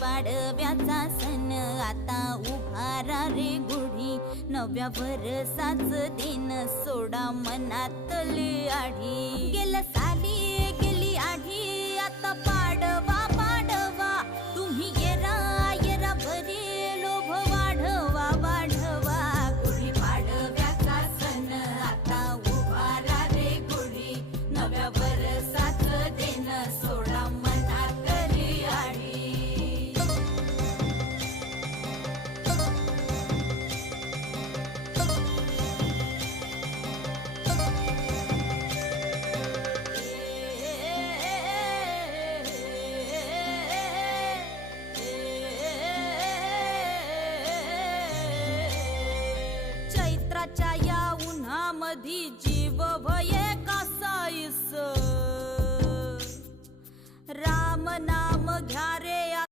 पाडव्याचा सण आता उभारा रे गुढी, नव्या वर्षाच दिन सोडा मनातली आढी. गेल्या साली गेली आढी, आता पाडवा पाडवा, तुम्ही येरा येरा भरी लोभ वाढवा वाढवा. गुढी पाडव्याचा सण आता उभारा रे गुढी, नव्या वर्षाच दिन सोडा मनातली आढी. चैत्राच्या या उन्हामधी जीव भये कासाईस, राम नाम घ्या